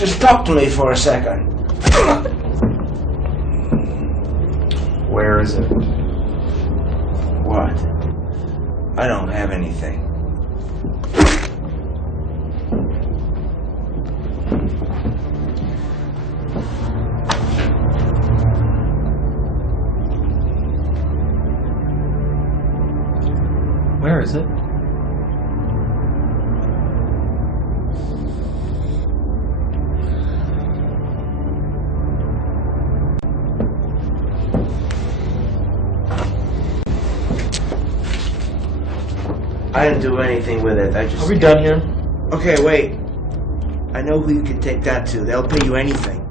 Just talk to me for a second. Where is it? What? I don't have anything. Where is it? I didn't do anything with it. I just... Are we done here? Okay, wait. I know who you can take that to. They'll pay you anything.